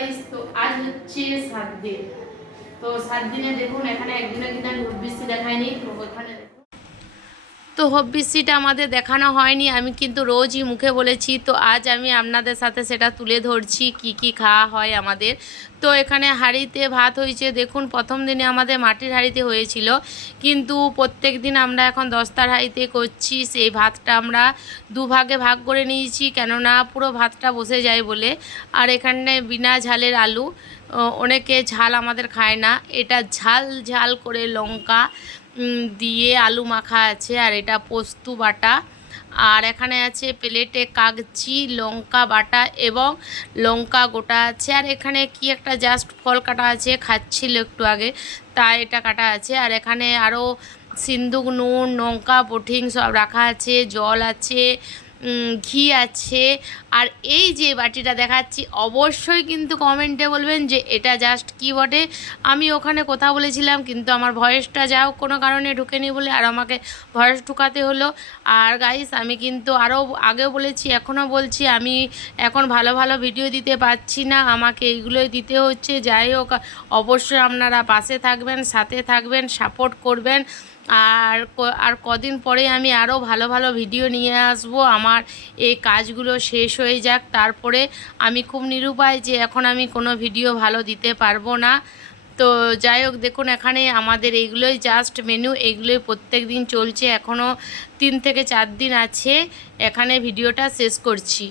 Guys, তো আজ হচ্ছে 7 দিন। তো 7 দিনে দেখুন এখানে একদিনে কিন্তু আমি বৃষ্টি দেখাইনি। তো ওখানে তো হবিষ্যিটা আমাদের দেখানো হয়নি, আমি কিন্তু রোজই মুখে বলেছি। তো আজ আমি আপনাদের সাথে সেটা তুলে ধরছি কি কি খাওয়া হয় আমাদের। তো এখানে হাঁড়িতে ভাত হয়েছে। দেখুন প্রথম দিনে আমাদের মাটির হাঁড়িতে হয়েছিল, কিন্তু প্রত্যেক দিন আমরা এখন দস্তার হাঁড়িতে করছি। সেই ভাতটা আমরা দুভাগে ভাগ করে নিয়েছি, কেননা পুরো ভাতটা বসে যায় বলে। আর এখানে বিনা ঝালের আলু, অনেকে ঝাল আমাদের খায় না, এটা ঝাল ঝাল করে লঙ্কা দিয়ে আলু মাখা আছে। আর এটা পোস্ত বাটা। আর এখানে আছে প্লেটে কাগজি লঙ্কা বাটা এবং লঙ্কা গোটা আছে। আর এখানে কি একটা জাস্ট ফল কাটা আছে, খাচ্ছিল একটু আগে, তাই এটা কাটা আছে। আর এখানে আরও সিন্দুক, নুন, লঙ্কা, পঠিং সব রাখা আছে, জল আছে, ঘি আছে। আর এই যে বাটিটা দেখাচ্ছি, অবশ্যই কিন্তু কমেন্টে বলবেন যে এটা জাস্ট কি বটে। আমি ওখানে কথা বলেছিলাম, কিন্তু আমার ভয়েসটা যাও কোনো কারণে ঢুকেনি বলে আর আমাকে ভয়েস ঢুকাতে হলো। আর গাইস, আমি কিন্তু আরও আগেও বলেছি, এখনও বলছি, আমি এখন ভালো ভালো ভিডিও দিতে পারছি না, আমাকে এইগুলোই দিতে হচ্ছে। যাই হোক, অবশ্যই আপনারা পাশে থাকবেন, সাথে থাকবেন, সাপোর্ট করবেন। আর কদিন পরে আমি আরও ভালো ভালো ভিডিও নিয়ে আসব। আমার এই কাজগুলো শেষ হয়ে যাক, তারপরে আমি খুব নিরুপায় যে এখন আমি কোনো ভিডিও ভালো দিতে পারবো না। তো যাই হোক, দেখুন এখানে আমাদের এইগুলোই জাস্ট মেনু, এইগুলোই প্রত্যেক দিন চলছে। এখনও 3 থেকে 4 দিন আছে, এখানে ভিডিওটা শেষ করছি।